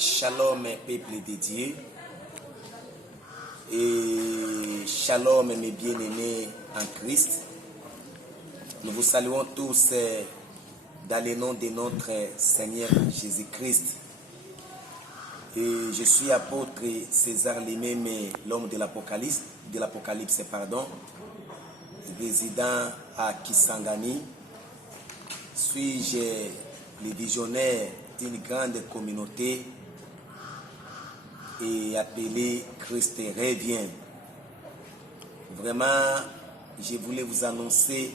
Shalom peuple de Dieu et shalom mes bien-aimés en Christ. Nous vous saluons tous dans le nom de notre Seigneur Jésus-Christ. Et je suis apôtre César Limem, l'homme de l'Apocalypse, résident à Kisangani. Suis-je le visionnaire d'une grande communauté et appelé Christ revient. Vraiment, je voulais vous annoncer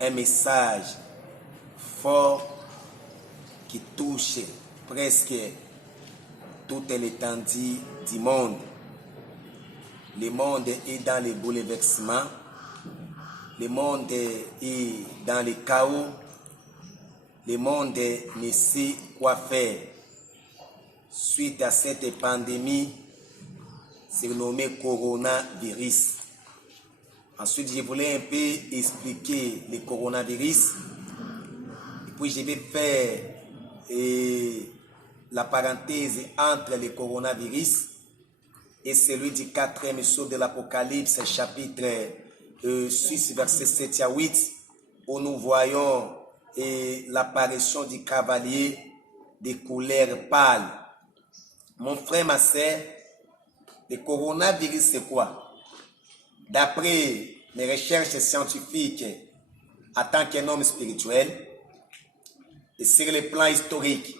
un message fort qui touche presque toute l'étendue du monde. Le monde est dans le bouleversement, le monde est dans le chaos, le monde ne sait quoi faire. Suite à cette pandémie surnommée coronavirus. Ensuite, je voulais un peu expliquer le coronavirus. Et puis, je vais faire la parenthèse entre le coronavirus et celui du 4e sceau de l'Apocalypse, chapitre 6, verset 7 à 8, où nous voyons l'apparition du cavalier de couleur pâle. Mon frère, ma soeur, le coronavirus, c'est quoi? D'après mes recherches scientifiques en tant qu'un homme spirituel et sur le plan historique,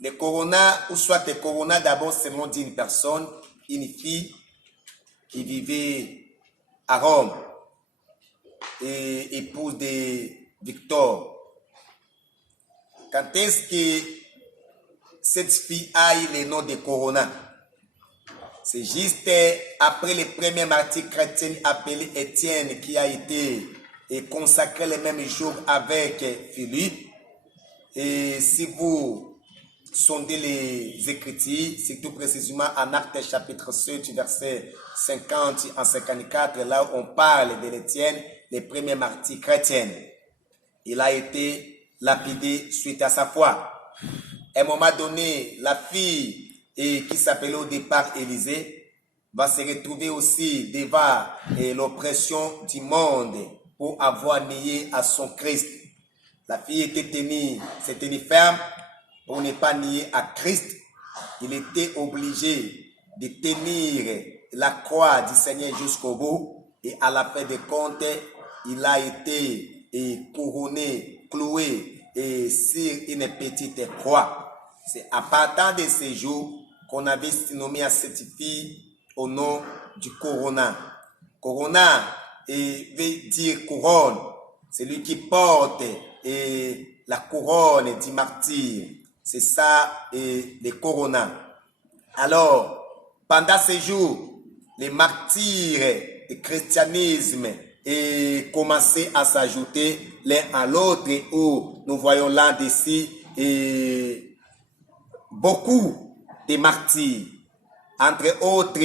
le corona, ou soit le corona, d'abord, c'est le nom d'une personne, une fille qui vivait à Rome et épouse de Victor. Quand est-ce que cette fille a eu le nom de Corona? C'est juste après le premier martyr chrétien appelé Étienne qui a été consacré le même jour avec Philippe. Et si vous sondez les Écritures, c'est tout précisément en Actes chapitre 7, verset 50 en 54, là où on parle de l'Étienne, le premier martyr chrétien. Il a été lapidé suite à sa foi. À un moment donné, la fille qui s'appelait au départ Élisée va se retrouver aussi devant l'oppression du monde pour avoir nié à son Christ. La fille était tenue ferme pour ne pas nier à Christ. Il était obligé de tenir la croix du Seigneur jusqu'au bout et à la fin des comptes, il a été couronné, cloué sur une petite croix. C'est à partir de ce jour qu'on avait nommé à cette fille au nom du Corona. Corona veut dire couronne. C'est lui qui porte la couronne du martyr. C'est ça le Corona. Alors, pendant ces jours, les martyrs du christianisme commencé à s'ajouter l'un à l'autre, où nous voyons là d'ici beaucoup de martyrs. Entre autres,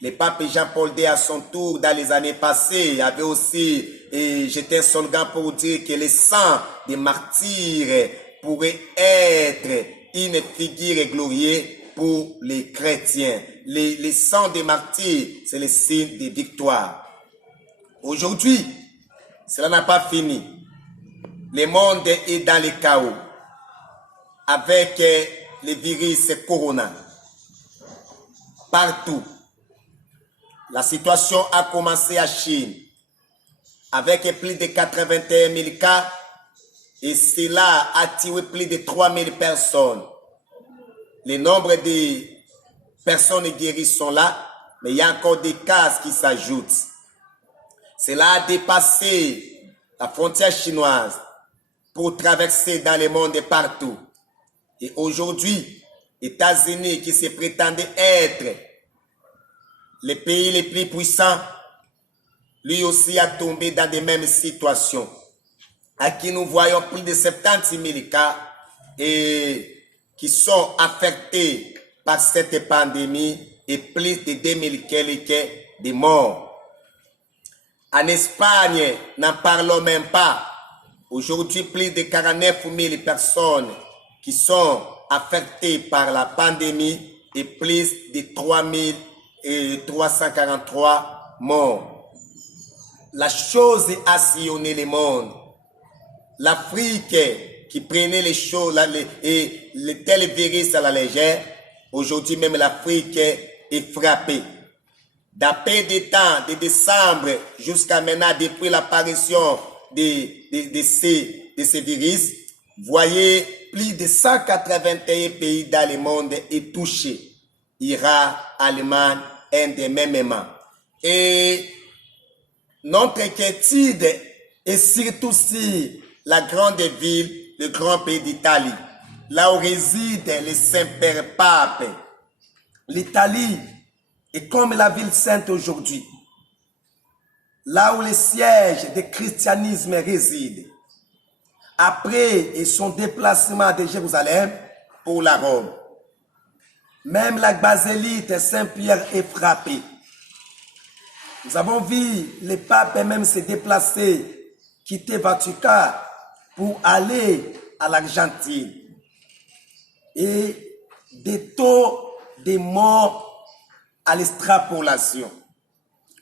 le pape Jean-Paul II à son tour dans les années passées avait aussi jeté un slogan pour dire que le sang des martyrs pourrait être une figure glorieuse pour les chrétiens. Le sang des martyrs, c'est le signe de victoire. Aujourd'hui, cela n'a pas fini. Le monde est dans le chaos avec le virus Corona. Partout. La situation a commencé à Chine avec plus de 81 000 cas et cela a tué plus de 3 000 personnes. Le nombre de personnes guéries sont là, mais il y a encore des cas qui s'ajoutent. Cela a dépassé la frontière chinoise pour traverser dans le monde partout. Et aujourd'hui, les États-Unis qui se prétendaient être le pays le plus puissant, lui aussi a tombé dans les mêmes situations. À qui nous voyons plus de 70 000 cas et qui sont affectés par cette pandémie et plus de 2000 quelques de morts. En Espagne, n'en parlons même pas. Aujourd'hui, plus de 49 000 personnes qui sont affectés par la pandémie et plus de 3343 morts. La chose a sillonné le monde. L'Afrique qui prenait les choses, les tels virus à la légère, aujourd'hui même l'Afrique est frappée. D'après des temps, de décembre jusqu'à maintenant, depuis l'apparition de ces virus, voyez, plus de 181 pays dans le monde est touché. Irak, Allemagne, Inde, même. Et notre inquiétude est surtout sur la grande ville, le grand pays d'Italie, là où réside le Saint-Père Pape. L'Italie est comme la ville sainte aujourd'hui, là où le siège du christianisme réside. Après son déplacement de Jérusalem pour la Rome, même la basilique Saint-Pierre est frappée. Nous avons vu le pape même se déplacer, quitter Vatican pour aller à l'Argentine. Et des taux de morts à l'extrapolation.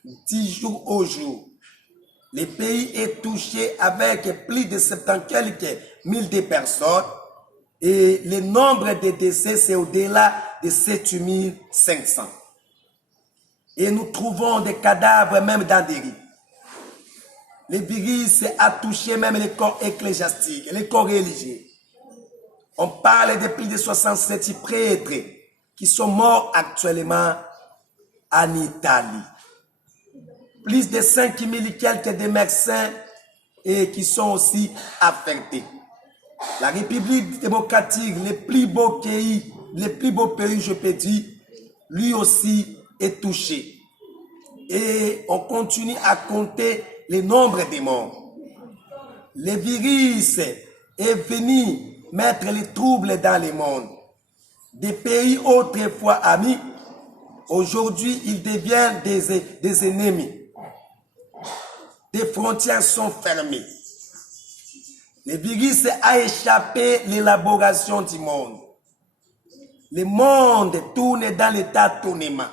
10 jours au jour. Le pays est touché avec plus de 70 quelques mille de personnes et le nombre de décès c'est au-delà de 7500. Et nous trouvons des cadavres même dans des rues. Le virus a touché même les corps ecclésiastiques, les corps religieux. On parle de plus de 67 prêtres qui sont morts actuellement en Italie. Plus de 5000 quelques des médecins et qui sont aussi affectés. La République démocratique, le plus beau pays, je peux dire, lui aussi est touché. Et on continue à compter le nombre de morts. Le virus est venu mettre les troubles dans le monde. Des pays autrefois amis, aujourd'hui ils deviennent des ennemis. Des frontières sont fermées. Le virus a échappé l'élaboration du monde. Le monde tourne dans l'état tournement.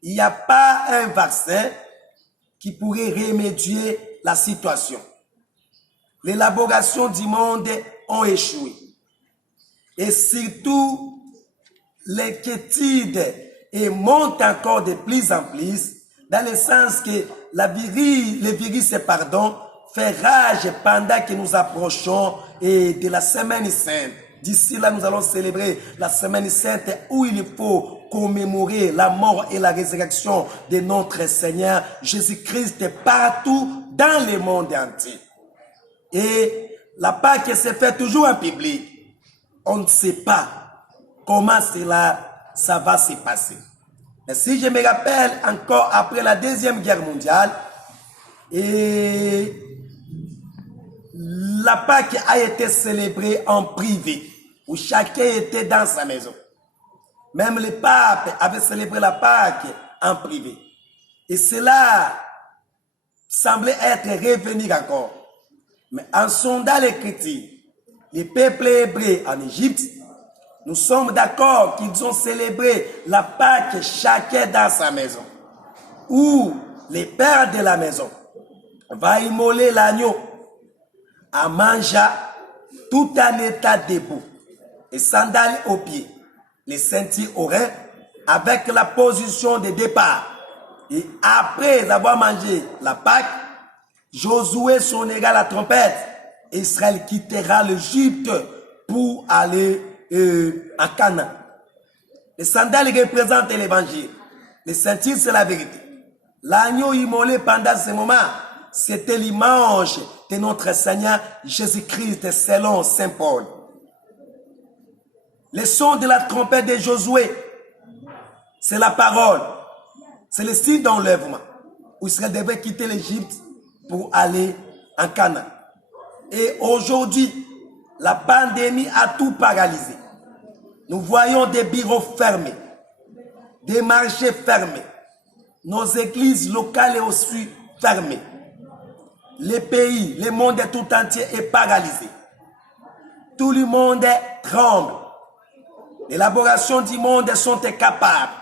Il n'y a pas un vaccin qui pourrait remédier la situation. L'élaboration du monde a échoué. Et surtout, l'inquiétude monte encore de plus en plus, dans le sens que le virus fait rage pendant que nous approchons de la semaine sainte. D'ici là, nous allons célébrer la semaine sainte où il faut commémorer la mort et la résurrection de notre Seigneur Jésus-Christ partout dans le monde entier. Et la Pâque se fait toujours en public. On ne sait pas comment ça va se passer. Mais si je me rappelle encore après la Deuxième Guerre mondiale, et la Pâque a été célébrée en privé, où chacun était dans sa maison. Même le pape avait célébré la Pâque en privé. Et cela semblait être revenu encore. Mais en sondant l'Écriture, les peuples hébreux en Égypte, nous sommes d'accord qu'ils ont célébré la Pâque chacun dans sa maison. Où le père de la maison va immoler l'agneau en mangeant tout en état debout, les sandales aux pieds, les ceintures aux reins, avec la position de départ. Et après avoir mangé la Pâque, Josué sonnera la trompette. Israël quittera l'Égypte pour aller à Canaan. Les sandales représentent l'évangile. Les ceintures, c'est la vérité. L'agneau immolé pendant ce moment, c'était l'image de notre Seigneur Jésus-Christ selon Saint Paul. Le son de la trompette de Josué, c'est la parole. C'est le signe d'enlèvement. Où Israël devait quitter l'Égypte pour aller en Canaan. Et aujourd'hui, la pandémie a tout paralysé. Nous voyons des bureaux fermés, des marchés fermés, nos églises locales aussi fermées. Les pays, le monde tout entier est paralysé. tout le monde tremble. L'élaboration du monde sont incapables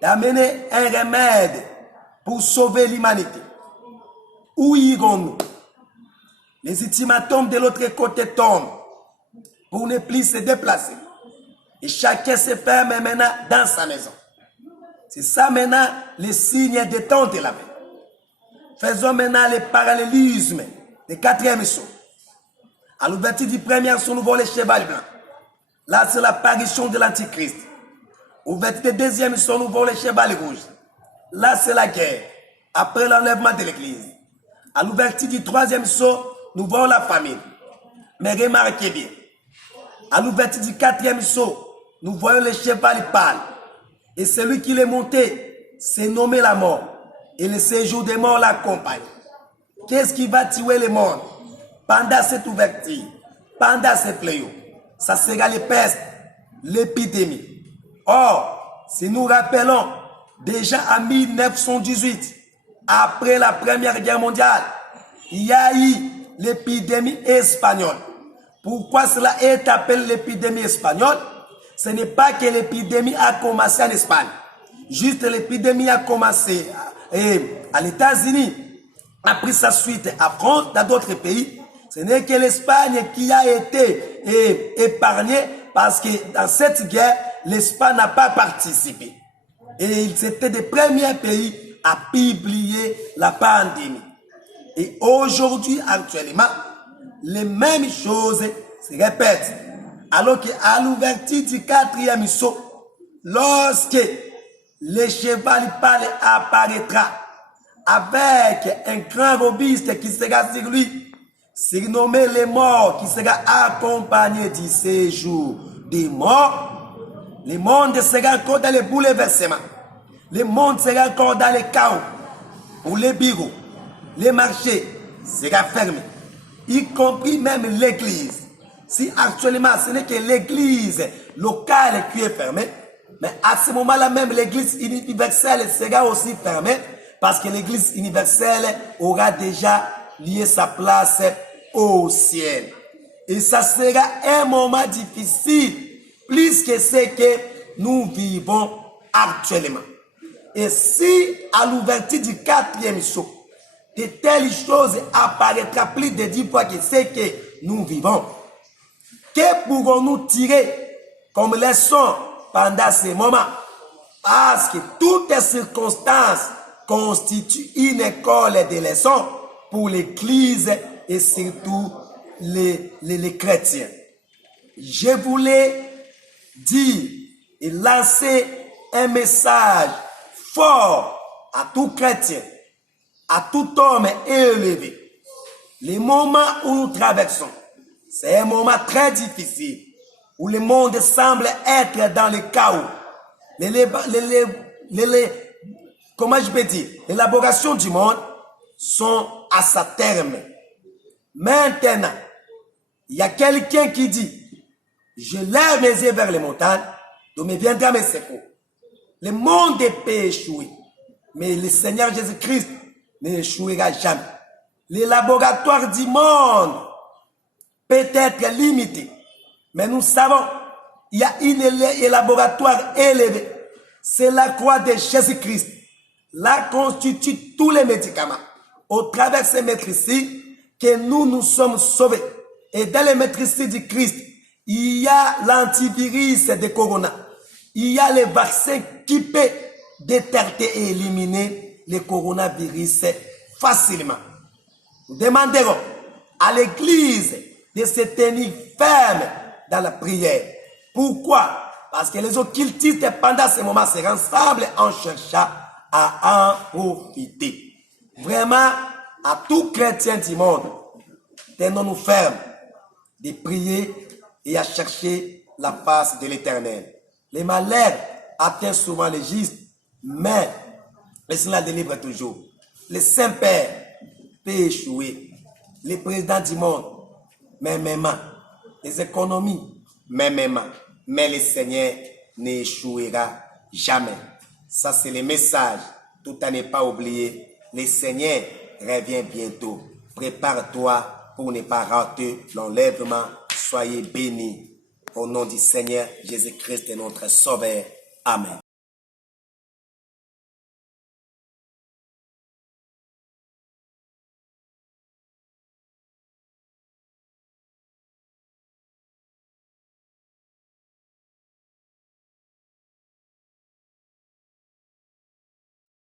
d'amener un remède pour sauver l'humanité. Où irons-nous? Les ultimatums de l'autre côté tombent pour ne plus se déplacer. Et chacun se ferme maintenant dans sa maison. C'est ça maintenant le signe des temps de la paix. Faisons maintenant le parallélisme des quatrième saut. À l'ouverture du premier saut, nous voyons le cheval blanc. Là, c'est l'apparition de l'Antichrist. Ouverture du deuxième saut, nous voyons le cheval rouge. Là, c'est la guerre, après l'enlèvement de l'Église. À l'ouverture du troisième saut, nous voyons la famine. Mais remarquez bien, à l'ouverture du quatrième saut, nous voyons le cheval pâle. Et celui qui l'est monté, c'est nommé la mort. Et le séjour des morts l'accompagne. Qu'est-ce qui va tuer le monde pendant cette ouverture, pendant ce fléau? Ça sera les pestes, l'épidémie. Or, si nous rappelons, déjà en 1918, après la Première Guerre mondiale, il y a eu l'épidémie espagnole. Pourquoi cela est appelé l'épidémie espagnole? Ce n'est pas que l'épidémie a commencé en Espagne. Juste l'épidémie a commencé à l'États-Unis, a pris sa suite à France, dans d'autres pays. Ce n'est que l'Espagne qui a été épargnée parce que dans cette guerre, l'Espagne n'a pas participé. Et c'était des premiers pays à publier la pandémie. Et aujourd'hui, actuellement, les mêmes choses se répètent. Alors qu'à l'ouverture du quatrième saut, lorsque le cheval pâle apparaîtra avec un grand robuste qui sera sur lui, surnommé les morts, qui sera accompagné du séjour des morts, le monde sera encore dans les bouleversements. Le monde sera encore dans le chaos, où les bureaux, les marchés seront fermés, y compris même l'église. Si actuellement ce n'est que l'église locale qui est fermée, mais à ce moment-là même l'église universelle sera aussi fermée parce que l'église universelle aura déjà lié sa place au ciel. Et ça sera un moment difficile, plus que ce que nous vivons actuellement. Et si à l'ouverture du quatrième saut, de telles choses apparaîtra plus de 10 fois que ce que nous vivons, que pourrons-nous tirer comme leçon pendant ces moments? Parce que toutes les circonstances constituent une école de leçons pour l'Église et surtout les chrétiens. Je voulais dire et lancer un message fort à tout chrétien, à tout homme élevé. Les moments où nous traversons, c'est un moment très difficile où le monde semble être dans le chaos. Comment je peux dire? L'élaboration du monde sont à sa terme. Maintenant, il y a quelqu'un qui dit, je lève mes yeux vers les montagnes, d'où me viendra mes secours. Le monde peut échouer, mais le Seigneur Jésus-Christ n'échouera jamais. Le laboratoire du monde peut être limité, mais nous savons, il y a un laboratoire élevé. C'est la croix de Jésus-Christ. Là constitue tous les médicaments. Au travers de ces maîtrises, que nous sommes sauvés. Et dans les maîtrises du Christ, il y a l'antivirus de Corona. Il y a le vaccin qui peut détecter et éliminer le coronavirus facilement. Nous demanderons à l'Église de se tenir ferme dans la prière. Pourquoi? Parce que les occultistes pendant ce moment se rassemblent en cherchant à en profiter. Vraiment, à tout chrétien du monde, tenons-nous fermes de prier et à chercher la face de l'Éternel. Les malheurs atteignent souvent les justes, mais le Seigneur délivre toujours. Le Saint-Père peut échouer. Les présidents du monde, même. Les économies, même. Mais le Seigneur n'échouera jamais. Ça, c'est le message. Tout à ne pas oublier. Le Seigneur revient bientôt. Prépare-toi pour ne pas rater l'enlèvement Soyez bénis au nom du Seigneur Jésus-Christ et notre Sauveur. Amen.